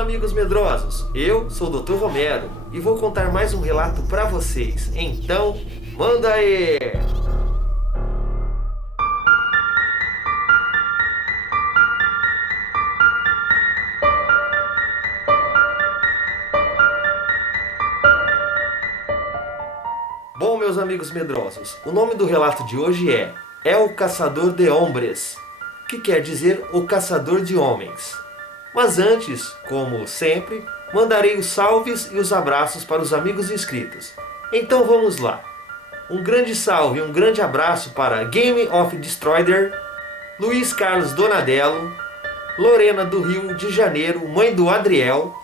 amigos medrosos, eu sou o Dr. Romero e vou contar mais um relato para vocês. Então, manda aí! Bom, meus amigos medrosos, o nome do relato de hoje é o Caçador de Hombres, que quer dizer o Caçador de Homens. Mas antes, como sempre, mandarei os salves e os abraços para os amigos inscritos. Então vamos lá. Um grande salve e um grande abraço para Game of Destroyer, Luiz Carlos Donadello, Lorena do Rio de Janeiro, mãe do Adriel,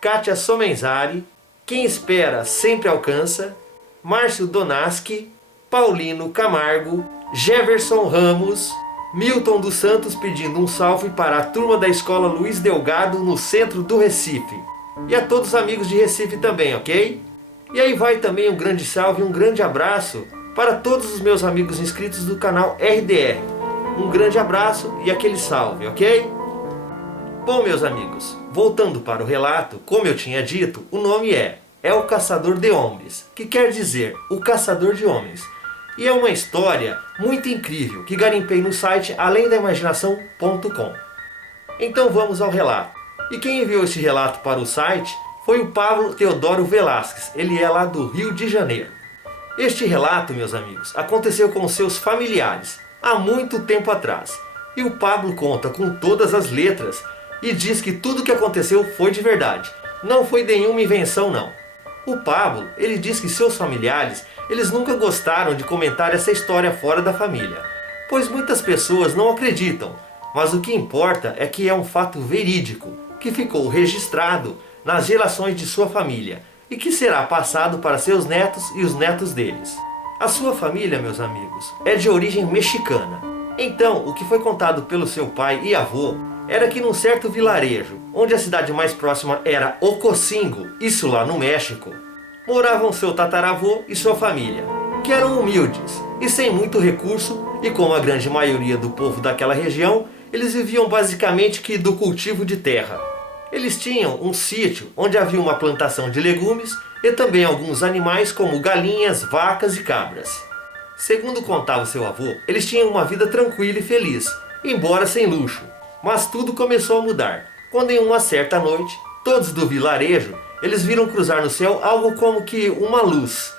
Kátia Somenzari, Quem Espera Sempre Alcança, Márcio Donaski, Paulino Camargo, Jefferson Ramos, Milton dos Santos pedindo um salve para a turma da escola Luiz Delgado no centro do Recife. E a todos os amigos de Recife também, ok? E aí vai também um grande salve e um grande abraço para todos os meus amigos inscritos do canal RDR. Um grande abraço e aquele salve, ok? Bom, meus amigos, voltando para o relato, como eu tinha dito, o nome é o Caçador de Homens, que quer dizer o Caçador de Homens. E é uma história muito incrível que garimpei no site alemdaimaginação.com. Então vamos ao relato. E quem enviou esse relato para o site foi o Pablo Teodoro Velasquez. Ele é lá do Rio de Janeiro. Este relato, meus amigos, aconteceu com seus familiares há muito tempo atrás. E o Pablo conta com todas as letras e diz que tudo o que aconteceu foi de verdade. Não foi nenhuma invenção não. O Pablo, ele diz que seus familiares, eles nunca gostaram de comentar essa história fora da família, pois muitas pessoas não acreditam, mas o que importa é que é um fato verídico, que ficou registrado nas gerações de sua família, e que será passado para seus netos e os netos deles. A sua família, meus amigos, é de origem mexicana. Então, o que foi contado pelo seu pai e avô, era que num certo vilarejo, onde a cidade mais próxima era Ocosingo, isso lá no México, moravam seu tataravô e sua família, que eram humildes e sem muito recurso, e como a grande maioria do povo daquela região, eles viviam basicamente que do cultivo de terra. Eles tinham um sítio onde havia uma plantação de legumes e também alguns animais como galinhas, vacas e cabras. Segundo contava seu avô, eles tinham uma vida tranquila e feliz, embora sem luxo. Mas tudo começou a mudar, quando em uma certa noite, todos do vilarejo, eles viram cruzar no céu algo como que uma luz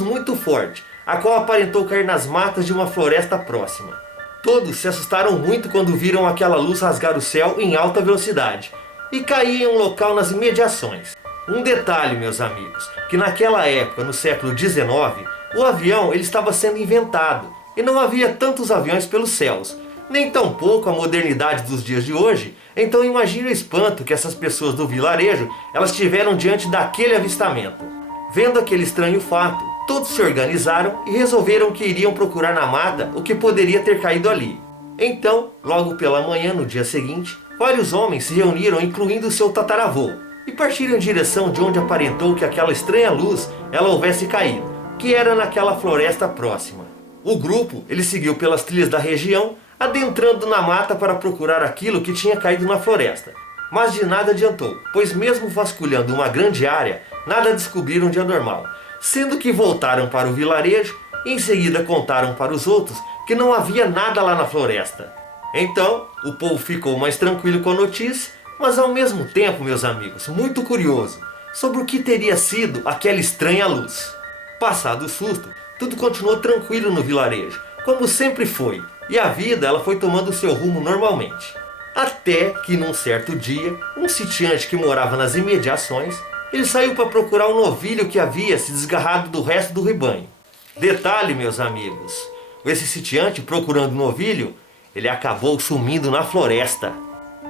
muito forte, a qual aparentou cair nas matas de uma floresta próxima. Todos se assustaram muito quando viram aquela luz rasgar o céu em alta velocidade e cair em um local nas imediações. Um detalhe, meus amigos, que naquela época, no século XIX, o avião ele estava sendo inventado e não havia tantos aviões pelos céus, nem tampouco a modernidade dos dias de hoje. Então imagine o espanto que essas pessoas do vilarejo elas tiveram diante daquele avistamento. Vendo aquele estranho fato, todos se organizaram e resolveram que iriam procurar na mata o que poderia ter caído ali. Então, logo pela manhã no dia seguinte, vários homens se reuniram, incluindo seu tataravô, e partiram em direção de onde aparentou que aquela estranha luz ela houvesse caído, que era naquela floresta próxima. O grupo ele seguiu pelas trilhas da região, adentrando na mata para procurar aquilo que tinha caído na floresta. Mas de nada adiantou, pois mesmo vasculhando uma grande área, nada descobriram de anormal, sendo que voltaram para o vilarejo e em seguida contaram para os outros que não havia nada lá na floresta. Então, o povo ficou mais tranquilo com a notícia, mas ao mesmo tempo, meus amigos, muito curioso sobre o que teria sido aquela estranha luz. Passado o susto, tudo continuou tranquilo no vilarejo, como sempre foi, e a vida ela foi tomando seu rumo normalmente. Até que num certo dia, um sitiante que morava nas imediações, ele saiu para procurar um novilho que havia se desgarrado do resto do rebanho. Detalhe, meus amigos, esse sitiante procurando o novilho, ele acabou sumindo na floresta.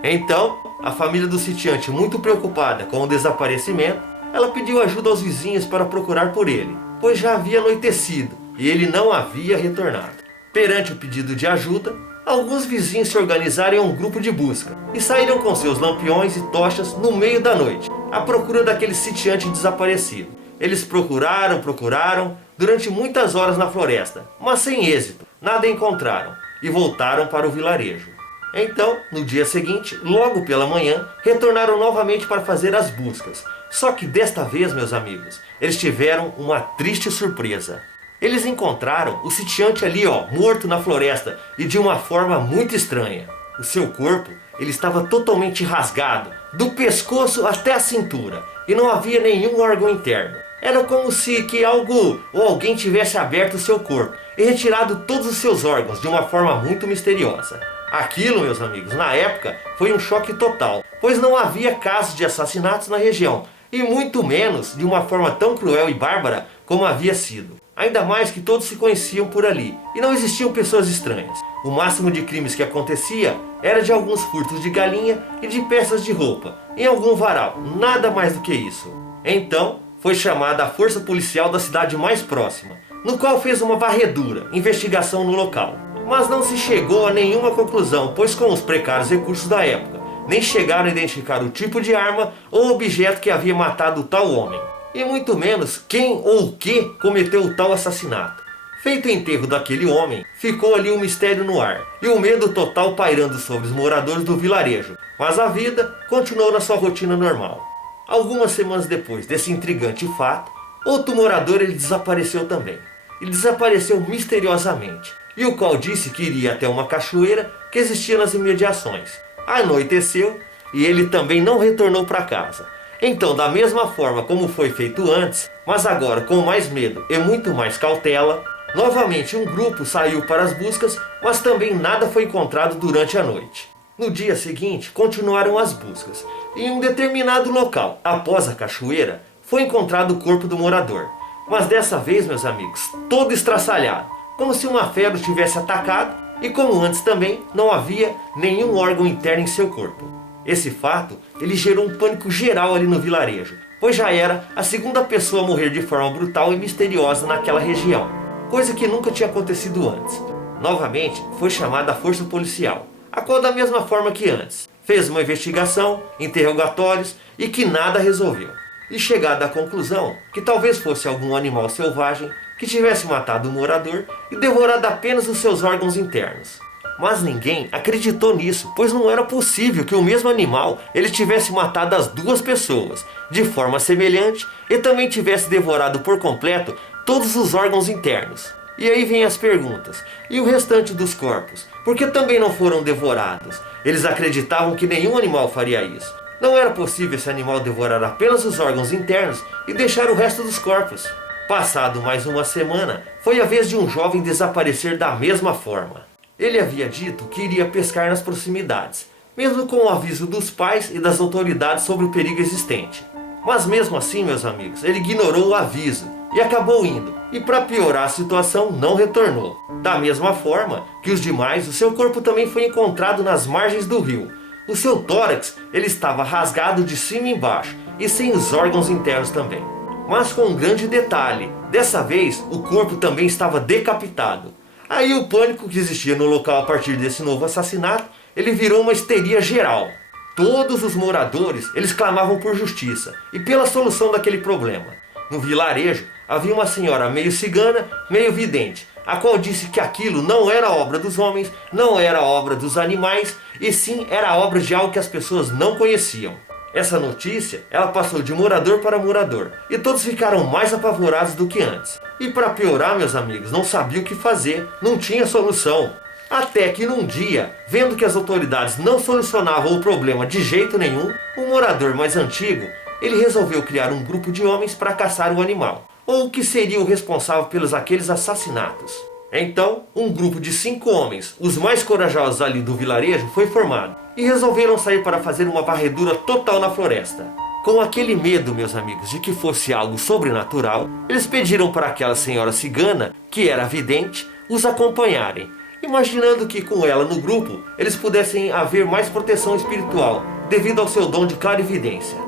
Então, a família do sitiante, muito preocupada com o desaparecimento, ela pediu ajuda aos vizinhos para procurar por ele, pois já havia anoitecido e ele não havia retornado. Perante o pedido de ajuda, alguns vizinhos se organizaram em um grupo de busca e saíram com seus lampiões e tochas no meio da noite, à procura daquele sitiante desaparecido. Eles procuraram durante muitas horas na floresta, mas sem êxito, nada encontraram e voltaram para o vilarejo. Então, no dia seguinte, logo pela manhã, retornaram novamente para fazer as buscas. Só que desta vez, meus amigos, eles tiveram uma triste surpresa. Eles encontraram o sitiante ali, morto na floresta e de uma forma muito estranha. O seu corpo, ele estava totalmente rasgado, do pescoço até a cintura, e não havia nenhum órgão interno. Era como se algo ou alguém tivesse aberto o seu corpo e retirado todos os seus órgãos de uma forma muito misteriosa. Aquilo, meus amigos, na época foi um choque total, pois não havia casos de assassinatos na região, e muito menos de uma forma tão cruel e bárbara como havia sido. Ainda mais que todos se conheciam por ali, e não existiam pessoas estranhas. O máximo de crimes que acontecia era de alguns furtos de galinha e de peças de roupa, em algum varal, nada mais do que isso. Então, foi chamada a força policial da cidade mais próxima, no qual fez uma varredura, investigação no local. Mas não se chegou a nenhuma conclusão, pois com os precários recursos da época, nem chegaram a identificar o tipo de arma ou objeto que havia matado o tal homem. E muito menos quem ou o que cometeu o tal assassinato. Feito o enterro daquele homem, ficou ali um mistério no ar, e o medo total pairando sobre os moradores do vilarejo, mas a vida continuou na sua rotina normal. Algumas semanas depois desse intrigante fato, outro morador ele desapareceu também. Ele desapareceu misteriosamente, e o qual disse que iria até uma cachoeira que existia nas imediações. Anoiteceu e ele também não retornou para casa. Então, da mesma forma como foi feito antes, mas agora com mais medo e muito mais cautela, novamente um grupo saiu para as buscas, mas também nada foi encontrado durante a noite. No dia seguinte, continuaram as buscas. Em um determinado local, após a cachoeira, foi encontrado o corpo do morador. Mas dessa vez, meus amigos, todo estraçalhado, como se uma fera o tivesse atacado, e como antes também, não havia nenhum órgão interno em seu corpo. Esse fato, ele gerou um pânico geral ali no vilarejo, pois já era a segunda pessoa a morrer de forma brutal e misteriosa naquela região, coisa que nunca tinha acontecido antes. Novamente, foi chamada a força policial, a qual da mesma forma que antes, fez uma investigação, interrogatórios e que nada resolveu. E chegada à conclusão que talvez fosse algum animal selvagem que tivesse matado o morador e devorado apenas os seus órgãos internos. Mas ninguém acreditou nisso, pois não era possível que o mesmo animal ele tivesse matado as duas pessoas de forma semelhante e também tivesse devorado por completo todos os órgãos internos. E aí vem as perguntas: e o restante dos corpos? Por que também não foram devorados? Eles acreditavam que nenhum animal faria isso. Não era possível esse animal devorar apenas os órgãos internos e deixar o resto dos corpos. Passado mais uma semana, foi a vez de um jovem desaparecer da mesma forma. Ele havia dito que iria pescar nas proximidades, mesmo com o aviso dos pais e das autoridades sobre o perigo existente. Mas mesmo assim, meus amigos, ele ignorou o aviso e acabou indo, e para piorar a situação, não retornou. Da mesma forma que os demais, o seu corpo também foi encontrado nas margens do rio. O seu tórax ele estava rasgado de cima e embaixo, e sem os órgãos internos também. Mas com um grande detalhe, dessa vez o corpo também estava decapitado. Aí o pânico que existia no local a partir desse novo assassinato, ele virou uma histeria geral. Todos os moradores, eles clamavam por justiça e pela solução daquele problema. No vilarejo, havia uma senhora meio cigana, meio vidente, a qual disse que aquilo não era obra dos homens, não era obra dos animais, e sim era obra de algo que as pessoas não conheciam. Essa notícia, ela passou de morador para morador, e todos ficaram mais apavorados do que antes. E para piorar, meus amigos, não sabia o que fazer, não tinha solução. Até que num dia, vendo que as autoridades não solucionavam o problema de jeito nenhum, o morador mais antigo, ele resolveu criar um grupo de homens para caçar o animal, ou que seria o responsável pelos aqueles assassinatos. Então, um grupo de 5 homens, os mais corajosos ali do vilarejo, foi formado, e resolveram sair para fazer uma varredura total na floresta. Com aquele medo, meus amigos, de que fosse algo sobrenatural, eles pediram para aquela senhora cigana, que era vidente, os acompanharem, imaginando que com ela no grupo, eles pudessem haver mais proteção espiritual, devido ao seu dom de clarividência.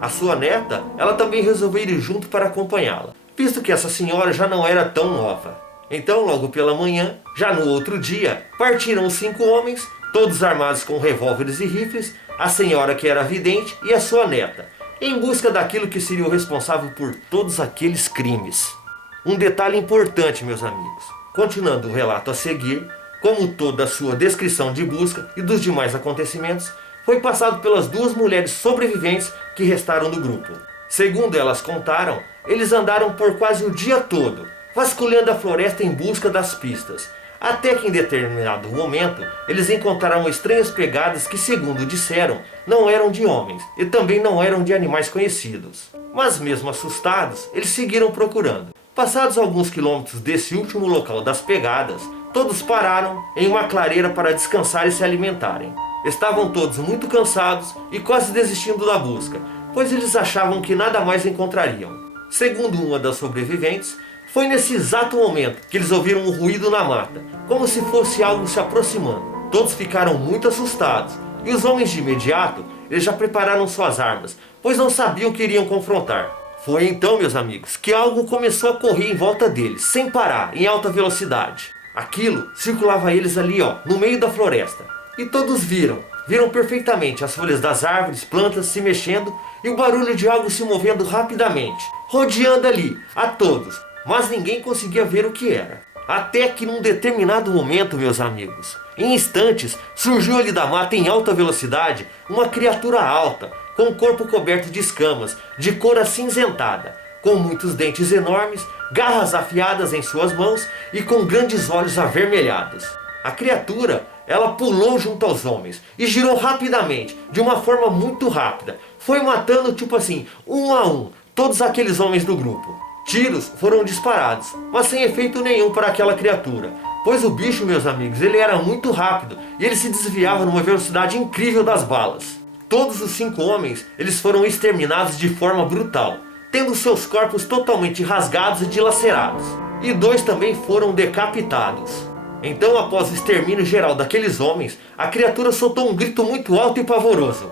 A sua neta, ela também resolveu ir junto para acompanhá-la, visto que essa senhora já não era tão nova. Então, logo pela manhã, já no outro dia, partiram os 5 homens, todos armados com revólveres e rifles, a senhora que era vidente e a sua neta, em busca daquilo que seria o responsável por todos aqueles crimes. Um detalhe importante, meus amigos. Continuando o relato a seguir, como toda a sua descrição de busca e dos demais acontecimentos, foi passado pelas duas mulheres sobreviventes que restaram do grupo. Segundo elas contaram, eles andaram por quase o dia todo, vasculhando a floresta em busca das pistas, até que em determinado momento eles encontraram estranhas pegadas que, segundo disseram, não eram de homens e também não eram de animais conhecidos. Mas mesmo assustados, eles seguiram procurando. Passados alguns quilômetros desse último local das pegadas, todos pararam em uma clareira para descansar e se alimentarem. Estavam todos muito cansados e quase desistindo da busca, pois eles achavam que nada mais encontrariam. Segundo uma das sobreviventes, foi nesse exato momento que eles ouviram um ruído na mata, como se fosse algo se aproximando. Todos ficaram muito assustados, e os homens de imediato, eles já prepararam suas armas, pois não sabiam que iriam confrontar. Foi então, meus amigos, que algo começou a correr em volta deles, sem parar, em alta velocidade. Aquilo circulava eles ali, no meio da floresta. E todos viram perfeitamente as folhas das árvores, plantas se mexendo e o barulho de algo se movendo rapidamente, rodeando ali, a todos. Mas ninguém conseguia ver o que era. Até que num determinado momento, meus amigos, em instantes, surgiu ali da mata em alta velocidade uma criatura alta, com o corpo coberto de escamas, de cor acinzentada, com muitos dentes enormes, garras afiadas em suas mãos e com grandes olhos avermelhados. A criatura, ela pulou junto aos homens e girou rapidamente, de uma forma muito rápida. Foi matando, tipo assim, um a um, todos aqueles homens do grupo. Tiros foram disparados, mas sem efeito nenhum para aquela criatura, pois o bicho, meus amigos, ele era muito rápido e ele se desviava numa velocidade incrível das balas. Todos os 5 homens, eles foram exterminados de forma brutal, tendo seus corpos totalmente rasgados e dilacerados, e 2 também foram decapitados. Então, após o extermínio geral daqueles homens, a criatura soltou um grito muito alto e pavoroso.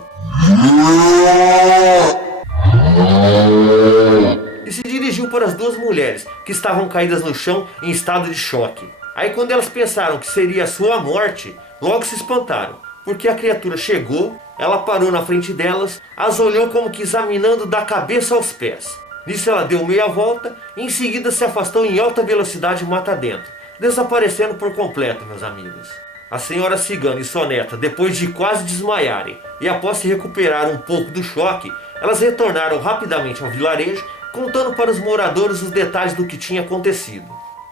E se dirigiu para as 2 mulheres, que estavam caídas no chão em estado de choque. Aí quando elas pensaram que seria a sua morte, logo se espantaram, porque a criatura chegou, ela parou na frente delas, as olhou como que examinando da cabeça aos pés. Nisso ela deu meia volta e em seguida se afastou em alta velocidade mata dentro, desaparecendo por completo, meus amigos. A senhora cigana e sua neta, depois de quase desmaiarem e após se recuperar um pouco do choque, elas retornaram rapidamente ao vilarejo, contando para os moradores os detalhes do que tinha acontecido.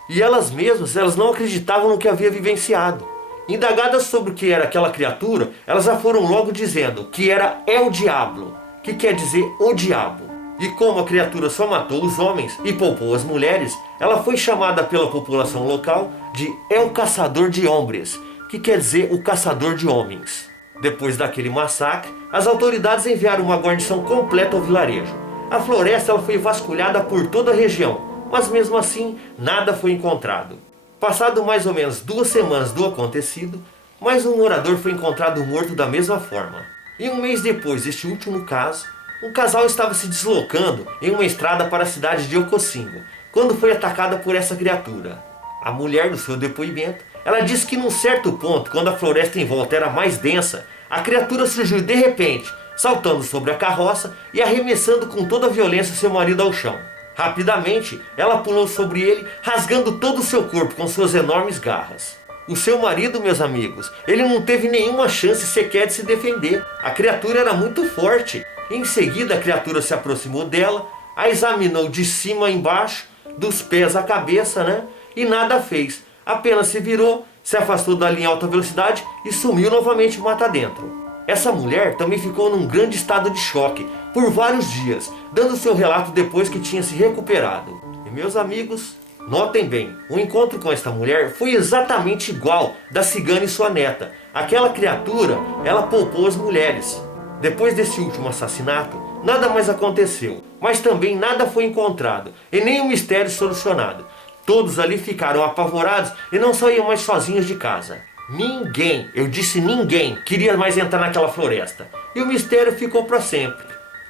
E elas mesmas, elas não acreditavam no que havia vivenciado. Indagadas sobre o que era aquela criatura, elas já foram logo dizendo que era El Diablo, que quer dizer o diabo. E como a criatura só matou os homens e poupou as mulheres, ela foi chamada pela população local de El Caçador de Hombres, que quer dizer o caçador de homens. Depois daquele massacre, as autoridades enviaram uma guarnição completa ao vilarejo. A floresta ela foi vasculhada por toda a região, mas mesmo assim nada foi encontrado. Passado mais ou menos 2 semanas do acontecido, mais um morador foi encontrado morto da mesma forma. E um mês depois deste último caso, um casal estava se deslocando em uma estrada para a cidade de Ocosingo, quando foi atacada por essa criatura. A mulher, no seu depoimento, ela disse que num certo ponto, quando a floresta em volta era mais densa, a criatura surgiu de repente, saltando sobre a carroça e arremessando com toda a violência seu marido ao chão. Rapidamente, ela pulou sobre ele, rasgando todo o seu corpo com suas enormes garras. O seu marido, meus amigos, ele não teve nenhuma chance sequer de se defender. A criatura era muito forte. Em seguida, a criatura se aproximou dela, a examinou de cima a embaixo, dos pés à cabeça, e nada fez. Apenas se virou, se afastou dali em alta velocidade e sumiu novamente mata dentro. Essa mulher também ficou num grande estado de choque por vários dias, dando seu relato depois que tinha se recuperado. E meus amigos, notem bem, o encontro com esta mulher foi exatamente igual da cigana e sua neta. Aquela criatura, ela poupou as mulheres. Depois desse último assassinato, nada mais aconteceu, mas também nada foi encontrado e nem o mistério solucionado. Todos ali ficaram apavorados e não saíam mais sozinhos de casa. Ninguém, eu disse ninguém, queria mais entrar naquela floresta. E o mistério ficou para sempre.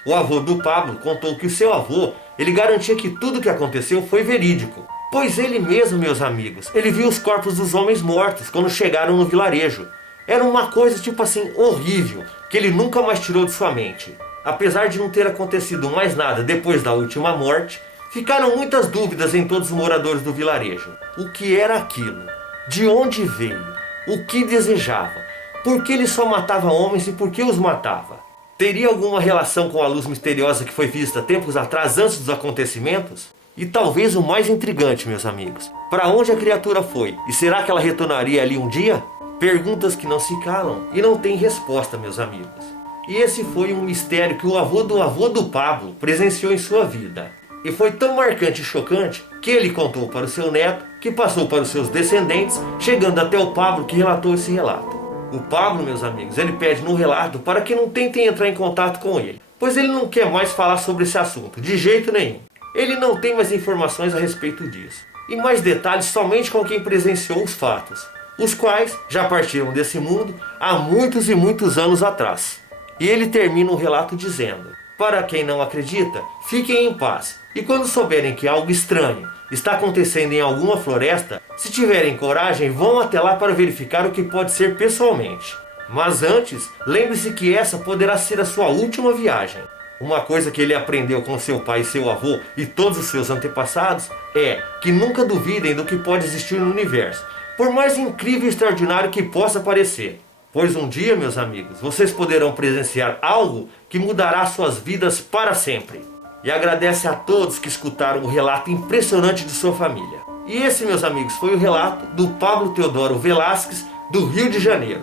O avô do Pablo contou que o seu avô, ele garantia que tudo o que aconteceu foi verídico. Pois ele mesmo, meus amigos, ele viu os corpos dos homens mortos quando chegaram no vilarejo. Era uma coisa tipo assim horrível, que ele nunca mais tirou de sua mente. Apesar de não ter acontecido mais nada depois da última morte, ficaram muitas dúvidas em todos os moradores do vilarejo. O que era aquilo? De onde veio? O que desejava? Por que ele só matava homens e por que os matava? Teria alguma relação com a luz misteriosa que foi vista tempos atrás, antes dos acontecimentos? E talvez o mais intrigante, meus amigos, para onde a criatura foi? E será que ela retornaria ali um dia? Perguntas que não se calam e não têm resposta, meus amigos. E esse foi um mistério que o avô do Pablo presenciou em sua vida. E foi tão marcante e chocante que ele contou para o seu neto, que passou para os seus descendentes, chegando até o Pablo, que relatou esse relato. O Pablo, meus amigos, ele pede no relato para que não tentem entrar em contato com ele, pois ele não quer mais falar sobre esse assunto, de jeito nenhum. Ele não tem mais informações a respeito disso. E mais detalhes somente com quem presenciou os fatos, os quais já partiram desse mundo há muitos e muitos anos atrás. E ele termina o relato dizendo: para quem não acredita, fiquem em paz. E quando souberem que algo estranho está acontecendo em alguma floresta, se tiverem coragem, vão até lá para verificar o que pode ser pessoalmente. Mas antes, lembre-se que essa poderá ser a sua última viagem. Uma coisa que ele aprendeu com seu pai e seu avô e todos os seus antepassados é que nunca duvidem do que pode existir no universo, por mais incrível e extraordinário que possa parecer. Pois um dia, meus amigos, vocês poderão presenciar algo que mudará suas vidas para sempre. E agradece a todos que escutaram o relato impressionante de sua família. E esse, meus amigos, foi o relato do Pablo Teodoro Velasquez, do Rio de Janeiro.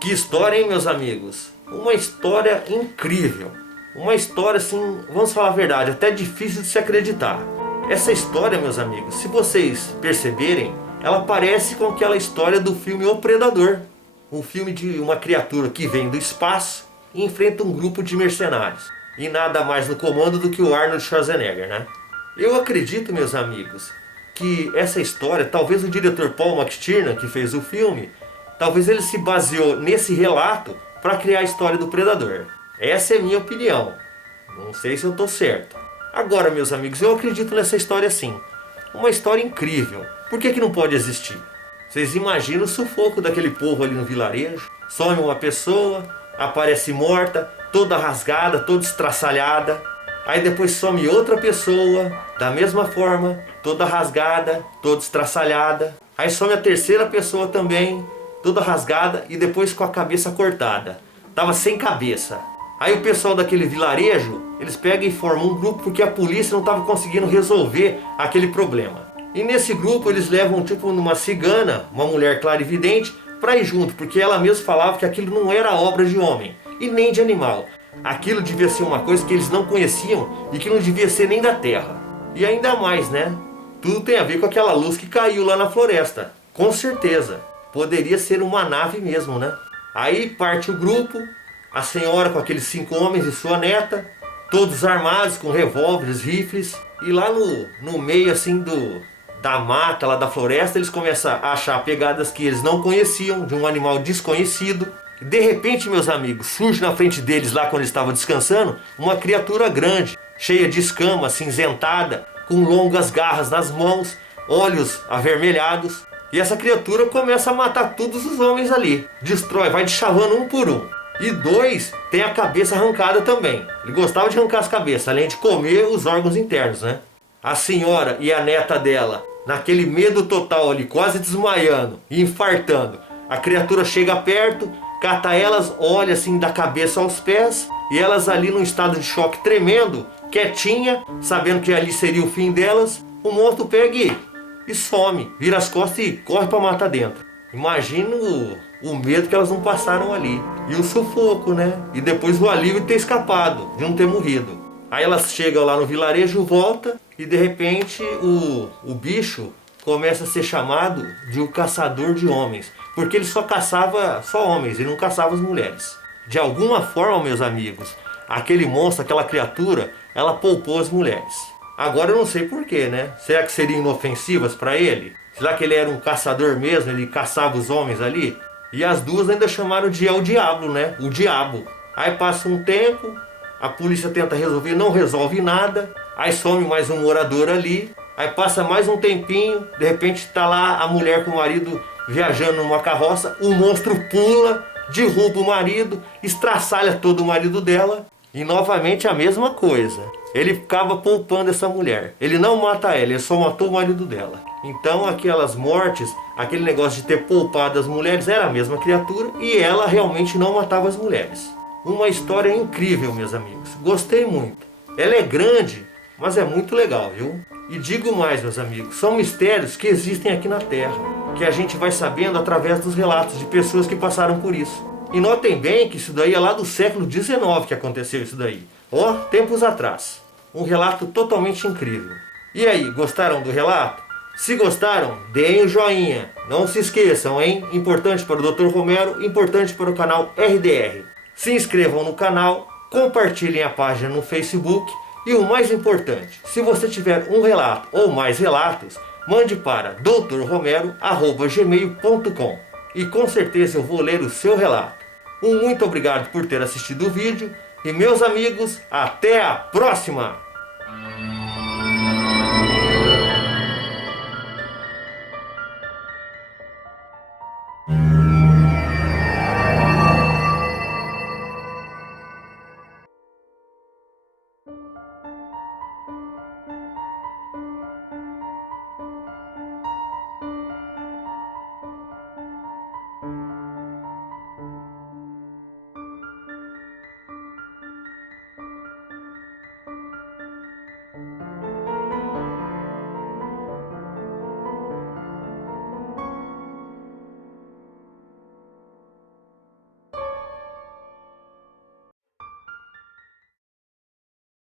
Que história, hein, meus amigos? Uma história incrível. Uma história, assim, vamos falar a verdade, até difícil de se acreditar. Essa história, meus amigos, se vocês perceberem, ela parece com aquela história do filme O Predador. Um filme de uma criatura que vem do espaço e enfrenta um grupo de mercenários. E nada mais no comando do que o Arnold Schwarzenegger, né? Eu acredito, meus amigos, que essa história, talvez o diretor Paul McTiernan, que fez o filme, talvez ele se baseou nesse relato para criar a história do Predador. Essa é a minha opinião. Não sei se eu estou certo. Agora, meus amigos, eu acredito nessa história sim. Uma história incrível. Por que não pode existir? Vocês imaginam o sufoco daquele povo ali no vilarejo? Some uma pessoa, aparece morta, toda rasgada, toda estraçalhada. Aí depois some outra pessoa, da mesma forma, toda rasgada, toda estraçalhada. Aí some a terceira pessoa também, toda rasgada e depois com a cabeça cortada. Tava sem cabeça. Aí o pessoal daquele vilarejo, eles pegam e formam um grupo porque a polícia não estava conseguindo resolver aquele problema. E nesse grupo eles levam tipo uma cigana, uma mulher clarividente, para ir junto, porque ela mesma falava que aquilo não era obra de homem e nem de animal. Aquilo devia ser uma coisa que eles não conheciam e que não devia ser nem da terra. E ainda mais, né? Tudo tem a ver com aquela luz que caiu lá na floresta. Com certeza. Poderia ser uma nave mesmo, né? Aí parte o grupo, a senhora com aqueles 5 homens e sua neta, todos armados com revólveres, rifles. E lá no meio assim da mata, lá da floresta, eles começam a achar pegadas que eles não conheciam, de um animal desconhecido. De repente, meus amigos, surge na frente deles, lá quando eles estavam descansando, uma criatura grande, cheia de escama, acinzentada, com longas garras nas mãos, olhos avermelhados. E essa criatura começa a matar todos os homens ali. Destrói, vai deschavando um por um. E 2 tem a cabeça arrancada também. Ele gostava de arrancar as cabeças, além de comer os órgãos internos, né? A senhora e a neta dela, naquele medo total ali, quase desmaiando e infartando. A criatura chega perto, cata elas, olha assim da cabeça aos pés, e elas ali num estado de choque tremendo, quietinha, sabendo que ali seria o fim delas, o monstro pega e some, vira as costas e corre para matar dentro. Imagina o medo que elas não passaram ali. E o sufoco, né? E depois o alívio de ter escapado, de não ter morrido. Aí elas chegam lá no vilarejo, volta e de repente o bicho começa a ser chamado de o caçador de homens. Porque ele só caçava só homens, ele não caçava as mulheres. De alguma forma, meus amigos, aquele monstro, aquela criatura, ela poupou as mulheres. Agora eu não sei porquê, né? Será que seriam inofensivas para ele? Será que ele era um caçador mesmo, ele caçava os homens ali? E as duas ainda chamaram de El Diablo, né? O diabo. Aí passa um tempo, a polícia tenta resolver, não resolve nada. Aí some mais um morador ali. Aí passa mais um tempinho, de repente tá lá a mulher com o marido viajando numa carroça. O monstro pula, derruba o marido, estraçalha todo o marido dela. E novamente a mesma coisa. Ele ficava poupando essa mulher. Ele não mata ela, ele só matou o marido dela. Então aquelas mortes, aquele negócio de ter poupado as mulheres, era a mesma criatura e ela realmente não matava as mulheres. Uma história incrível, meus amigos. Gostei muito. Ela é grande, mas é muito legal, viu? E digo mais, meus amigos, são mistérios que existem aqui na Terra, que a gente vai sabendo através dos relatos de pessoas que passaram por isso. E notem bem que isso daí é lá do século XIX que aconteceu isso daí. Ó, tempos atrás. Um relato totalmente incrível. E aí, gostaram do relato? Se gostaram, deem o joinha. Não se esqueçam, hein? Importante para o Dr. Romero, importante para o canal RDR. Se inscrevam no canal, compartilhem a página no Facebook. E o mais importante, se você tiver um relato ou mais relatos, mande para drromero@gmail.com. E com certeza eu vou ler o seu relato. Um muito obrigado por ter assistido o vídeo e, meus amigos, até a próxima!